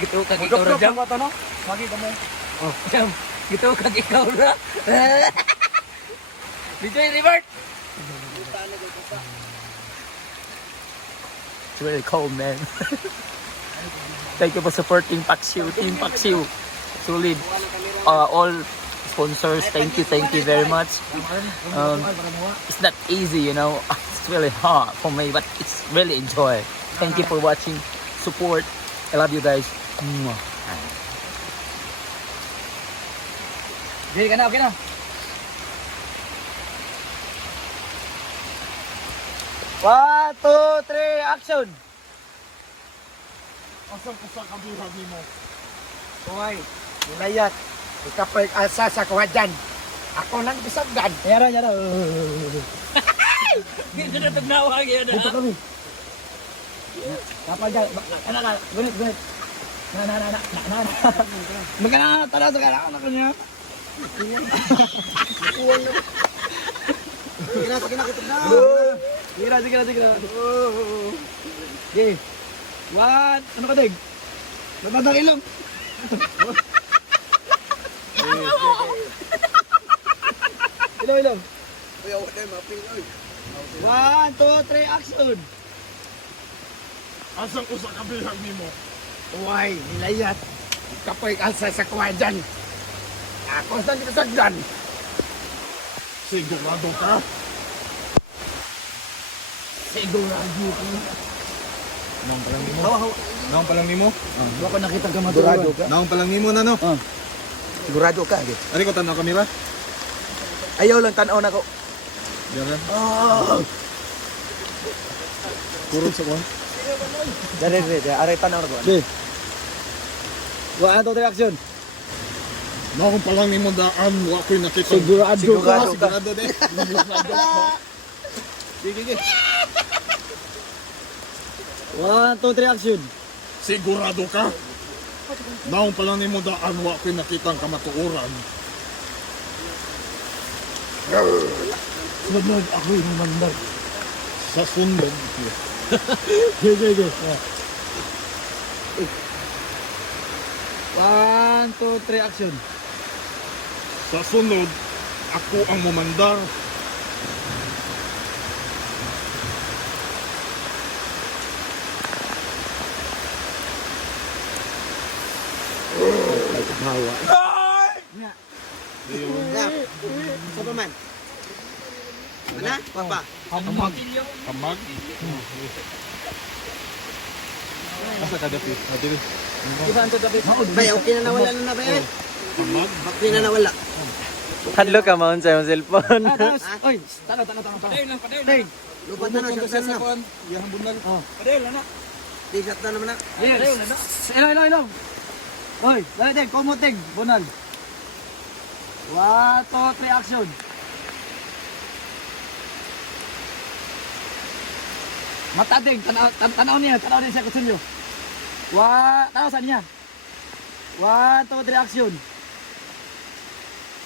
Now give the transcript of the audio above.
Gitu kag ikaw ra jam. Ano? Magi ka mo. Oh, jam. Gitu kag ikaw ra. Dito yung revert. It's really cold, man. Thank you for supporting Paxiu, Team Paxiu. Solid. All sponsors, thank you very much. It's not easy, you know. It's really hard for me, but it's really enjoy. Thank you for watching, support. I love you guys. Jadi ka na, okay na. 1, 2, 3, action! Asang kusa ka buhag nimo. Hoy, nilayat. Ikapay asa sa kawadyan. Ako lang bisagdan. Yara. Hindi na tagnawa kaya na. Dito kami. Kapag dyan, anak, gunit. Na. Magkana, tara sa anak niya. Sige na, kitok na. Sige na. Okay. 1, ano ka, Dig? Nagbatang ilong. Ilong. Uy, ako tayo maping. 1, 2, 3, action! Asang kusa ka buhag nimo. Hoy, nilayat. Ikapay asa sa kawadyan. Ako lang bisagdan. Sigurado ka. Sigurado ko. Naong palang nimo. Hawa. Naong palang nimo. Wala ko nakita ka Sigurado ka. Naong palang nimo na no. Sigurado ka. Ani ko tanaw kamera. Ayaw lang tanaw na ko. Diyan. Oh. Kurog sa kuan. Dari, aray tanaw na ko. 1, 2, 3, action! Naong palang nimo daan wa ko'y nakita. Sigurado ka. Sigurado de. Sige. 1, 2, 3, action! Sigurado ka. Naong palang nimo daan wa ko'y nakitang kamatuoran. Sunod ako yung mandar. Sa sunod. Sige. 1, 2, 3, action! Sa sunod, ako ang mumandar. Hawa. Sa pa man? Mana? Papa? Kamag. Asa ka dapat? Adil. Saan to tapit? Bay, okay na nawala na bay. Kamag. Okay na nawala. Hadlo ka mount sa iyong cellphone. Oy, tanga. Dig! Lupat na na, shot na na. Yang bunal. Di shot na naman na. Yes! Ilong! Oy, dali Dig, kumutig, bunal. 1, 2, 3, action! Mata Dig, tanaw niya sa kutsilyo. Tanaw saan niya? 1, 2, 3, action!